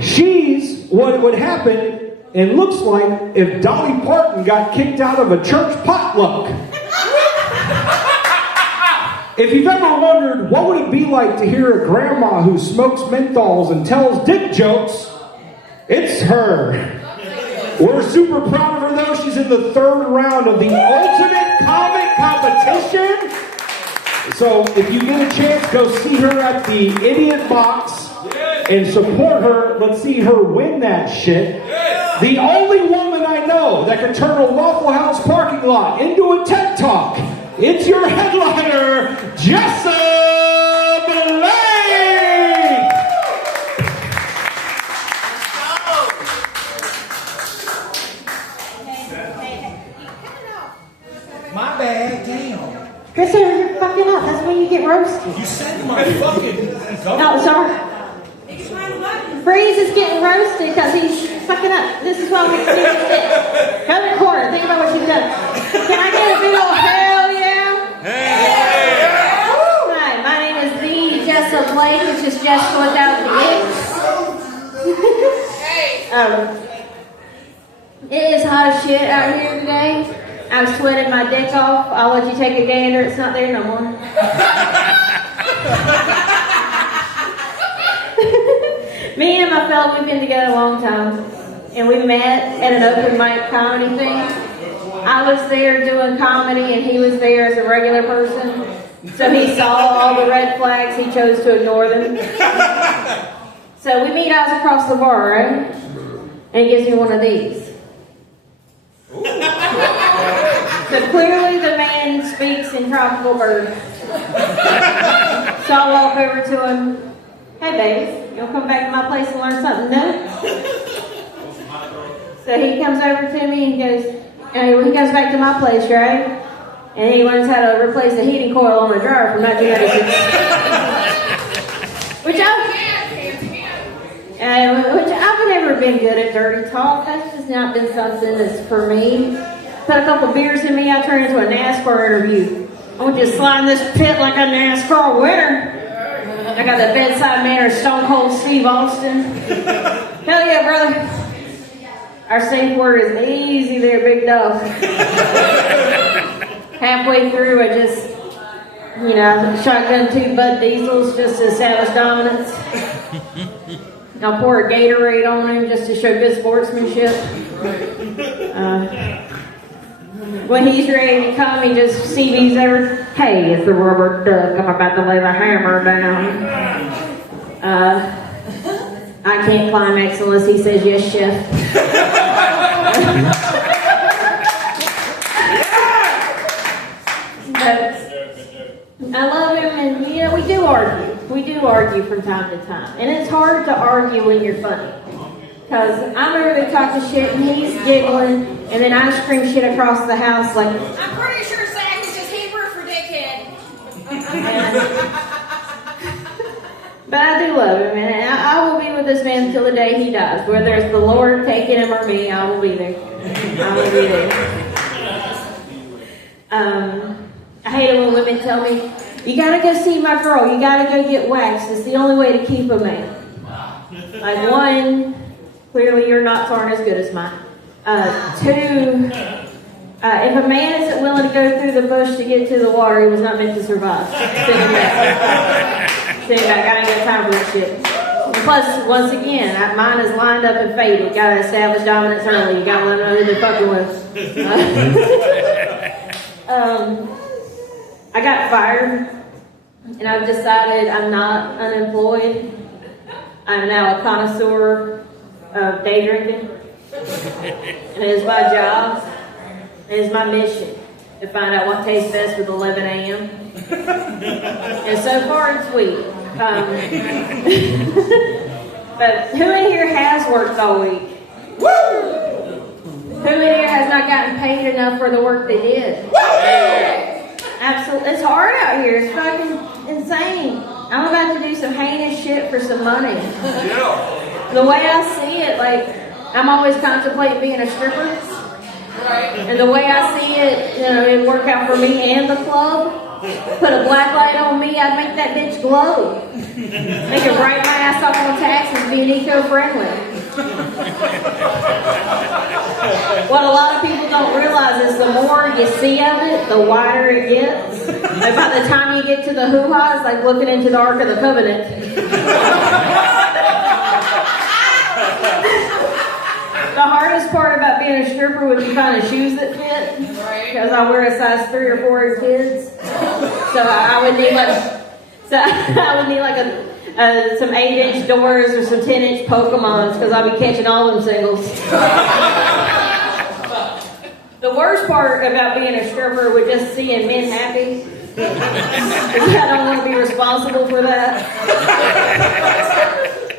She's what would happen. It looks like if Dolly Parton got kicked out of a church potluck. If you've ever wondered what would it be like to hear a grandma who smokes menthols and tells dick jokes, it's her. We're super proud of her though. She's in the 3rd round of the Ultimate Comic Competition. So if you get a chance, go see her at the Idiot Box and support her. Let's see her win that shit. The only woman I know that can turn a Waffle House parking lot into a TED Talk. It's your headliner, Jessa Blake! My bad, damn. Christopher, you're fucking up. That's when you get roasted. You said my fucking... No, sorry. Breeze is getting roasted because he's fucking up. This is why we do this. Go to the corner. Think about what you've done. Can I get a big old hell yeah? Hi, my name is the Jessa Blake, which is Jessa without the X. It is hot as shit out here today. I was sweating my dick off. I'll let you take a gander. It's not there no more. Me and my fella, we've been together a long time. And we met at an open mic comedy thing. I was there doing comedy and he was there as a regular person. So he saw all the red flags, he chose to ignore them. So we meet eyes across the bar, right? And he gives me one of these. So clearly the man speaks in tropical birds. So I walk over to him. Hey, babe, you want to come back to my place and learn something new? So he comes over to me and goes, he comes back to my place, right? And he learns how to replace the heating coil on a dryer from 1996. Which I've never been good at dirty talk. That's just not been something that's for me. Put a couple beers in me, I turn into a NASCAR interview. I'm just sliding this pit like a NASCAR winner. I got the bedside manner of Stone Cold Steve Austin. Hell yeah, brother. Our safe word is easy there, big dog. Halfway through, I just, shotgun 2 Bud Diesels just to establish dominance. I'll pour a Gatorade on him just to show good sportsmanship. When he's ready to come, he just CBs over. Hey, it's the rubber duck. I'm about to lay the hammer down. I can't climax unless he says yes, chef. I love him, and we do argue. We do argue from time to time, and it's hard to argue when you're funny. Because I'm over there talking shit and he's giggling, and then I scream shit across the house like, I'm pretty sure Zach is just Hebrew for dickhead. But I do love him, and I will be with this man until the day he dies. Whether it's the Lord taking him or me, I will be there. I will be there. I hate it when women tell me, you gotta go see my girl, you gotta go get waxed. It's the only way to keep a man. Like, one, clearly your knots aren't as good as mine. 2, if a man isn't willing to go through the bush to get to the water, he was not meant to survive. Send him back. Send him back. I ain't got time for that shit. And plus, once again, mine is lined up and faded. Gotta establish dominance early. You gotta let them know who they're fucking with. I got fired, and I've decided I'm not unemployed. I'm now a connoisseur of day drinking. And it is my job. It is my mission to find out what tastes best with 11 a.m. And so far it's sweet. But who in here has worked all week? Woo! Who in here has not gotten paid enough for the work they did? Woo! Absolutely. It's hard out here. It's fucking insane. I'm about to do some heinous shit for some money. Yeah. The way I see it, like, I'm always contemplating being a stripper. Right. And the way I see it, it'd work out for me and the club. Put a black light on me, I'd make that bitch glow. Make it write my ass off on taxes, be being eco-friendly. What a lot of people don't realize is the more you see of it, the wider it gets. And by the time you get to the hoo-ha, it's like looking into the Ark of the Covenant. The hardest part about being a stripper would be finding shoes that fit. Because I wear a size 3 or 4 as kids. So I would need like some 8-inch doors or some 10-inch Pokemons because I'll be catching all them singles. The worst part about being a stripper was just seeing men happy. I don't want to be responsible for that.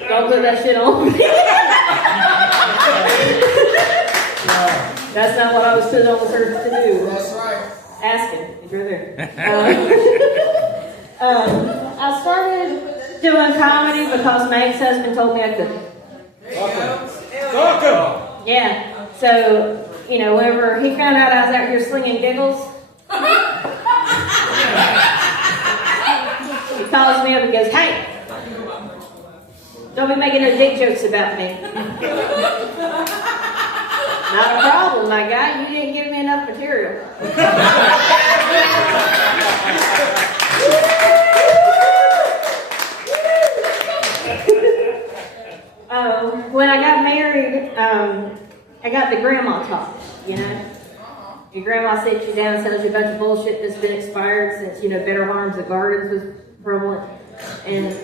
Don't put that shit on me. That's not what I was put on this earth to do. That's right. Ask him. He's right there. I started doing comedy because my ex-husband told me I couldn't. Welcome. Yeah. So, whenever he found out I was out here slinging giggles, he calls me up and goes, "Hey, don't be making no dick jokes about me." Not a problem, my guy. You didn't give me enough material. When I got married, I got the grandma talk, Your grandma sits you down and tells you a bunch of bullshit that's been expired since, Better Harms and Gardens was prevalent. And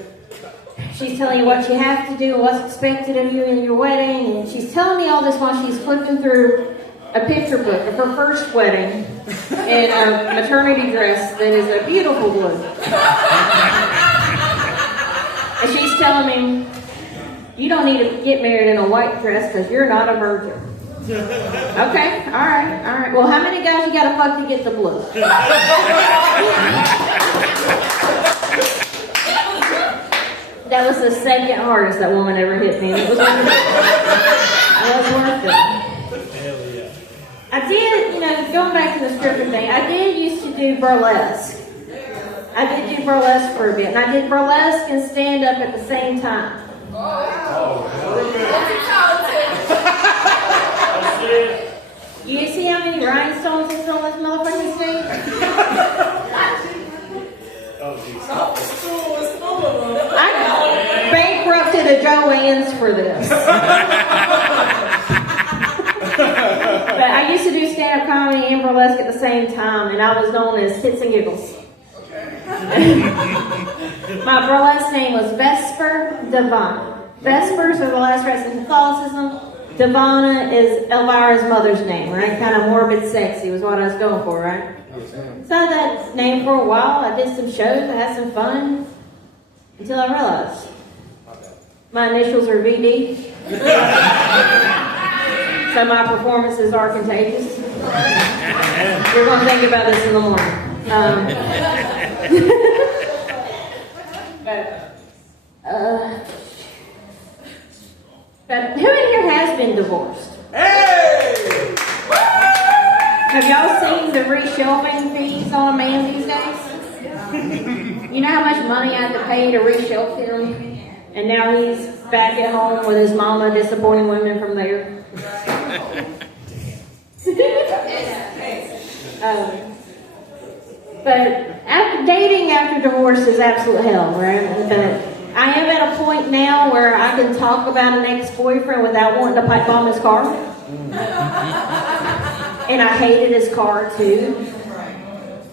she's telling you what you have to do and what's expected of you in your wedding. And she's telling me all this while she's flipping through a picture book of her first wedding in a maternity dress that is a beautiful blue. And she's telling me, "You don't need to get married in a white dress because you're not a virgin." Okay, all right. Well, how many guys you gotta fuck to get the blue? That was the second hardest that woman ever hit me. It was worth it. It was worth it. I did, going back to the stripping thing, I did used to do burlesque. I did do burlesque for a bit, and I did burlesque and stand up at the same time. You see how many rhinestones is on this motherfucking stage? I bankrupted a Joann's for this. But I used to do stand-up comedy and burlesque at the same time, and I was known as Tits and Giggles. My burlesque name was Vesper Devana. Vespers are the last rites of Catholicism. Devana is Elvira's mother's name, right? Kind of morbid sexy was what I was going for, right? So I had that name for a while. I did some shows. I had some fun. Until I realized my initials are VD. So my performances are contagious. You're going to think about this in the morning. But who in here has been divorced? Hey! Have y'all seen the reshelving fees on a man these days? You know how much money I had to pay to reshelf him? And now he's back at home with his mama disappointing women from there. But dating after divorce is absolute hell, right? But I am at a point now where I can talk about an ex-boyfriend without wanting to pipe bomb his car. And I hated his car too.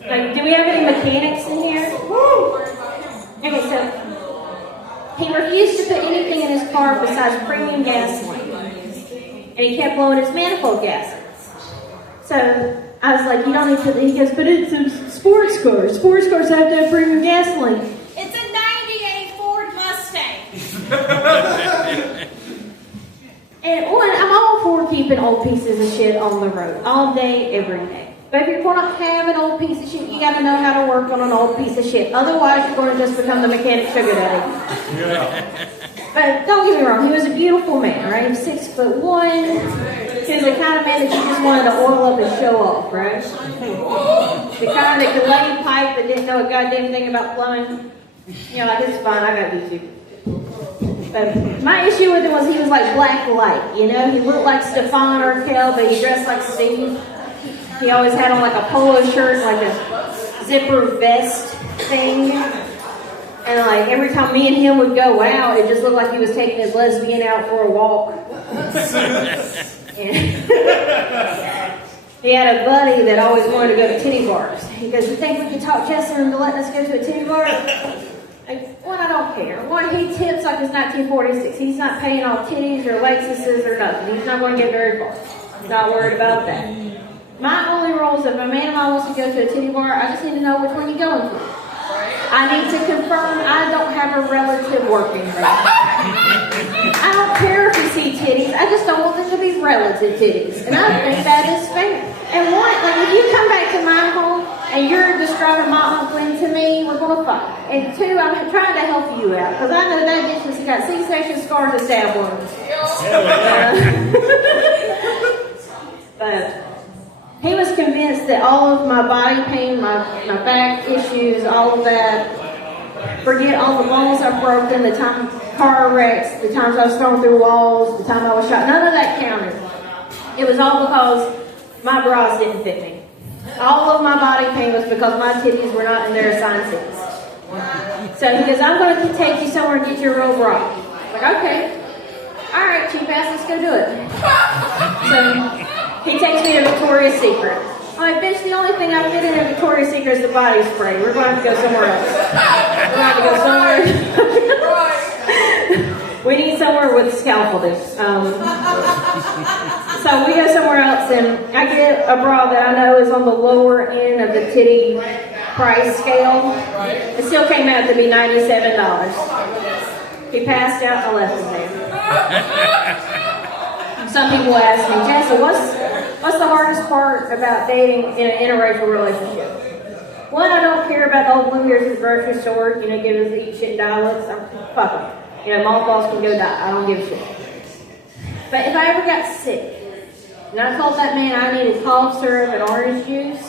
Like, do we have any mechanics in here? Okay, so he refused to put anything in his car besides premium gasoline. And he kept blowing his manifold gaskets. So I was like, you don't need to, he goes, but it's a sports car. Sports cars have to have premium gasoline. It's a 98 Ford Mustang. And one, I'm all for keeping old pieces of shit on the road all day, every day. But if you're going to have an old piece of shit, you got to know how to work on an old piece of shit. Otherwise, you're going to just become the mechanic sugar daddy. Yeah. But don't get me wrong, he was a beautiful man, right? He was 6'1". He was the kind of man that you just wanted to oil up and show off, right? The kind that could lay pipe but didn't know a goddamn thing about plumbing. Like, it's fine, I got YouTube. But my issue with him was he was like black light, you know? He looked like Stefan Urkel, but he dressed like Steve. He always had on like a polo shirt, like a zipper vest thing. And like every time me and him would go out, it just looked like he was taking his lesbian out for a walk. He had a buddy that always wanted to go to titty bars. He goes, "You think we could talk Chester into letting us go to a titty bar?" Like, one, I don't care. One, he tips like it's 1946. He's not paying all titties or Lexuses or nothing. He's not going to get very far. Not worried about that. My only rule is if a man of mine wants to go to a titty bar, I just need to know which one you're going to. I need to confirm I don't have a relative working there. I don't care if you see titties. I just don't want them to be relative titties. And I think that is fair. And one, like if you come back to my home and you're describing my uncle to me, we're going to fight. And two, I'm trying to help you out because I know that bitch has got C-section scars and stab wounds. But he was convinced that all of my body pain, my back issues, all of that, forget all the bones I've broken, the time car wrecks, the times I was thrown through walls, the time I was shot, none of that counted. It was all because my bras didn't fit me. All of my body pain was because my titties were not in their assigned seats. So he goes, "I'm going to take you somewhere and get your real bra." I'm like, okay. All right, cheap ass, let's go do it. So he takes me to Victoria's Secret. I'm like, "Bitch, the only thing I fit in Victoria's Secret is the body spray. We're going to have to go somewhere else. We're going to have to go somewhere." We need somewhere with scaffolding. So we go somewhere else, and I get a bra that I know is on the lower end of the titty price scale. It still came out to be $97. He passed out and left it there. Some people ask me, "Jessa, what's the hardest part about dating in an interracial relationship?" One, I don't care about the old Blue Years at the grocery store, give us the eat shit and die looks. Fuck them. Mothballs can go die. I don't give a shit. But if I ever got sick, and I told that man I needed cough syrup and orange juice,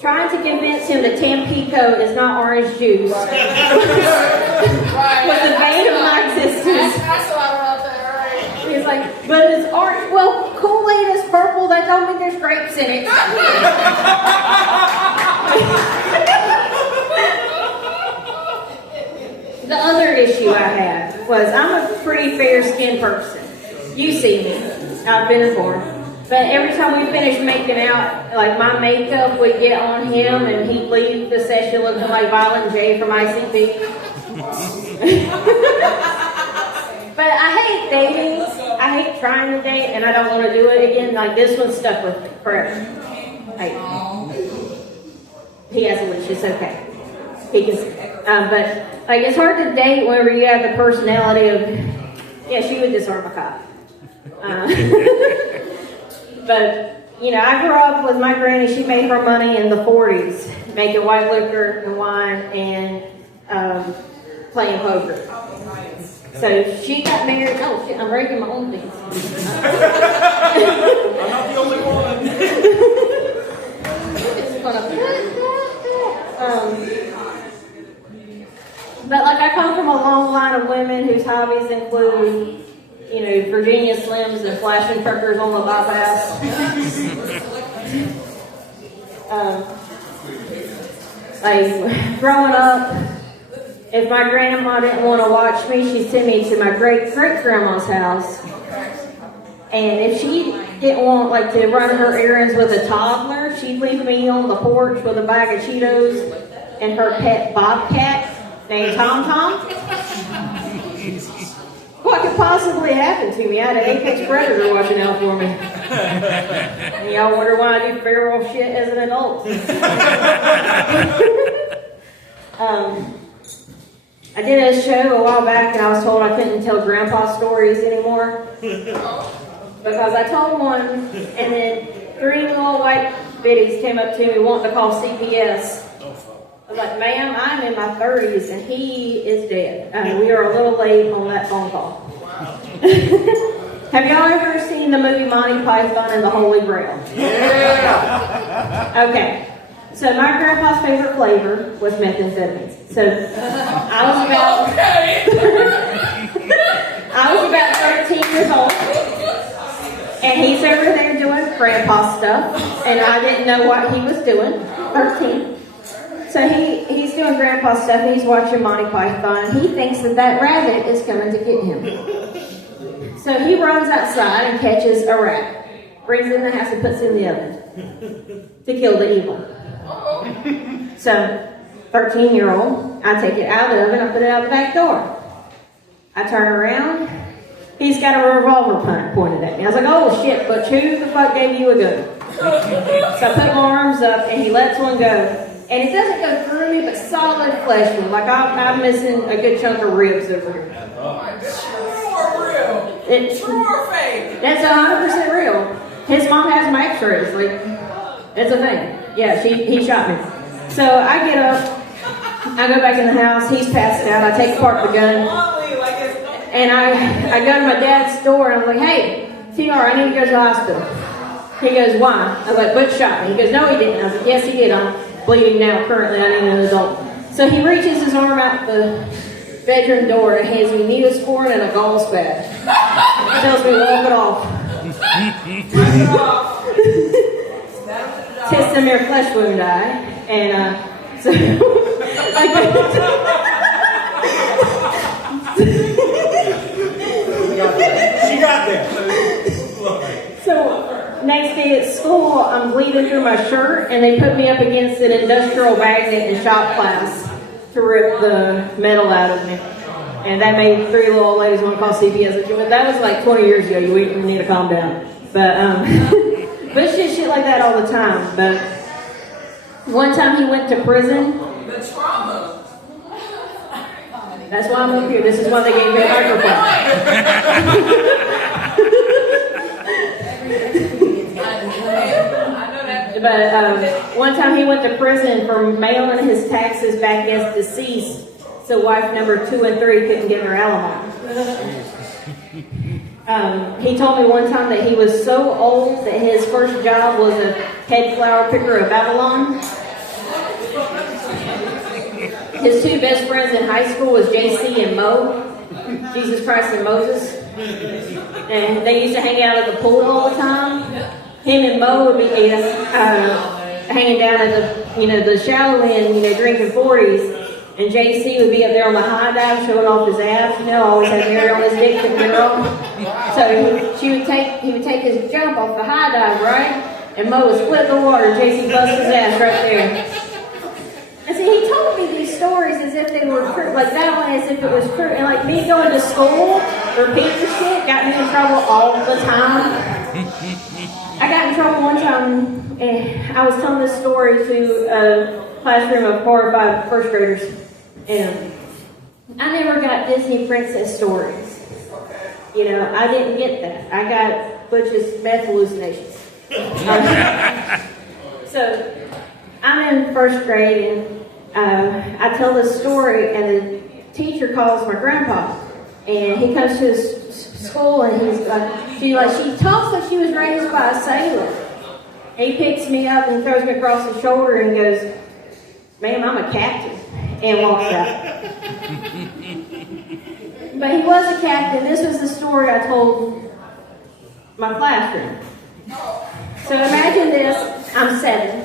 trying to convince him that Tampico is not orange juice was the bane of my existence. He's like, "But it's orange." Well, Kool-Aid is purple. That don't mean there's grapes in it. The other issue I had was I'm a pretty fair-skinned person. You see me. I've been informed. But every time we finish making out, like my makeup would get on him and he'd leave the session looking like Violent J from ICP. But I hate dating. I hate trying to date, and I don't want to do it again. Like this one stuck with me forever. Like, he has a leash. It's okay. He can. But like it's hard to date whenever you have the personality of, yeah, she would disarm a cop. But I grew up with my granny. She made her money in the 40s, making white liquor and wine and playing poker. So she got married. Oh shit! I'm breaking my own things. I'm not the only one. It's gonna. But like I come from a long line of women whose hobbies include, Virginia Slims and flashing truckers on the bypass. Like growing up, if my grandma didn't want to watch me, she'd send me to my great-great-grandma's house. And if she didn't want to run her errands with a toddler, she'd leave me on the porch with a bag of Cheetos and her pet bobcat named Tom Tom. What could possibly happen to me? I had an apex predator watching out for me. And y'all wonder why I do feral shit as an adult. I did a show a while back and I was told I couldn't tell grandpa stories anymore. Because I told one and then 3 little white biddies came up to me wanting to call CPS. I was like, "Ma'am, I'm in my 30s and he is dead. We are a little late on that phone call." Have y'all ever seen the movie Monty Python and the Holy Grail? Yeah! Okay. So my grandpa's favorite flavor was methamphetamines. So I was about... grandpa stuff, and I didn't know what he was doing. 13. So he's doing grandpa stuff, and he's watching Monty Python, and he thinks that rabbit is coming to get him. So he runs outside and catches a rabbit, brings it in the house and puts it in the oven to kill the evil. So, 13-year-old, I take it out of the oven, I put it out the back door. I turn around, he's got a revolver pointed at me. I was like, oh shit, but who the fuck gave you a gun? So I put my arms up and he lets one go. And it doesn't go through me, but solid flesh wound. Like I'm missing a good chunk of ribs over here. True or real? True or fake? That's 100% real. His mom has my x-rays. Like, it's a thing. Yeah, he shot me. So I get up, I go back in the house, he's passed out, I take apart the gun. And I go to my dad's store and I'm like, hey, TR, I need to go to the hospital. He goes, why? I was like, Butch shot me. He goes, no, he didn't. I was like, yes, he did. I'm bleeding now currently. I need an adult. So he reaches his arm out the bedroom door and hands me Neosporin and a gauze pad. He tells me, walk it off. Testamere flesh wound eye. And so I go She got there. So next day at school, I'm bleeding through my shirt, and they put me up against an industrial magnet in shop class to rip the metal out of me. And that made 3 little old ladies want to call CPS. That was like 20 years ago. You need to calm down. But but it's just shit like that all the time. But one time he went to prison. The trauma. That's why I'm up here. This is why they gave me a microphone. But one time he went to prison for mailing his taxes back as deceased, so wife number 2 and 3 couldn't get their alimony. He told me one time that he was so old that his first job was a head flower picker of Babylon. His 2 best friends in high school was JC and Mo, Jesus Christ and Moses. And they used to hang out at the pool all the time. Him and Mo would be hanging down at the shallow end, drinking 40s. And JC would be up there on the high dive showing off his abs, always had hair on his dick and girl. So he would take his jump off the high dive, right? And Mo would split the water, JC bust his ass right there. And see, he told me these stories as if they were true, like that one as if it was true. And like me going to school, repeating shit, got me in trouble all the time. I got in trouble one time, and I was telling this story to a classroom of 4 or 5 first graders, and I never got Disney princess stories. I didn't get that. I got Butch's meth hallucinations. So I'm in first grade, and I tell this story, and the teacher calls my grandpa, and he comes to his school, and she talks like she was raised by a sailor. He picks me up and throws me across the shoulder and goes, "Ma'am, I'm a captain," and walks out. But he was a captain. This was the story I told my classroom. So imagine this, I'm 7.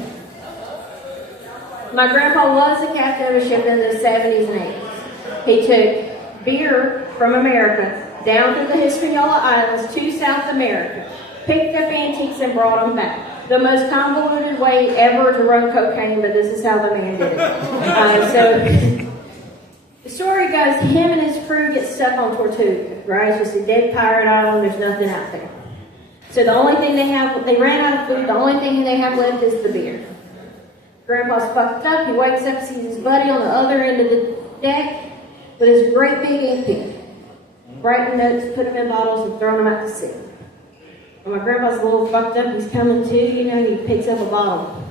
My grandpa was a captain of a ship in the 70s and 80s. He took beer from America down through the Hispaniola Islands to South America, picked up antiques and brought them back. The most convoluted way ever to run cocaine, but this is how the man did it. So the story goes, him and his crew get stuck on Tortuga, right? It's just a dead pirate island, there's nothing out there. So the only thing they ran out of food, the only thing they have left is the beer. Grandpa's fucked up, he wakes up, sees his buddy on the other end of the deck with his great big ink pen. Writing notes, put them in bottles, and throwing them out to sea. When my grandpa's a little fucked up, he's coming to, he picks up a bottle.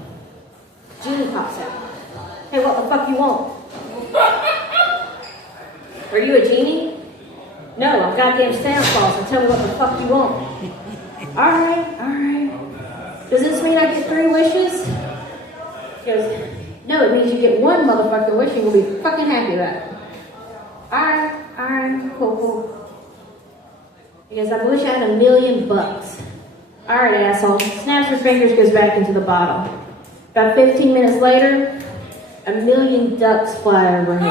Genie pops out. "Hey, what the fuck you want?" "Are you a genie?" "No, I'm goddamn Santa Claus, and tell me what the fuck you want." Alright. "Does this mean I get 3 wishes?" He goes, "No, it means you get 1 motherfucking wish and you'll be fucking happy about it." Alright, cool. He goes, "I wish I had $1 million. Alright, asshole. Snaps her fingers, goes back into the bottle. About 15 minutes later, 1,000,000 ducks fly over him.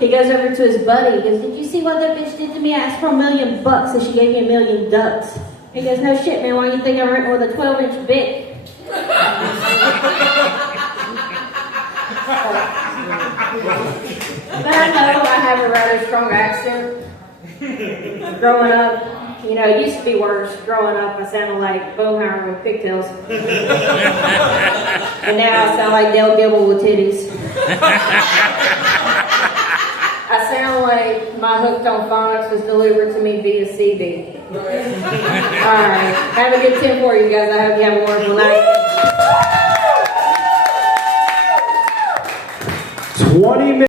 He goes over to his buddy. He goes, "Did you see what that bitch did to me? I asked for $1,000,000 and she gave me 1,000,000 ducks." He goes, "No shit, man. Why do you think I'm renting with a 12-inch dick?" But I know I have a rather strong accent. Growing up, you know, it used to be worse. Growing up, I sounded like Boomhauer with pigtails. And now I sound like Del Gibble with titties. I sound like my Hooked on Phonics was delivered to me via CD. Alright, have a good 10 for you guys. I hope you have a wonderful night. 20 minutes.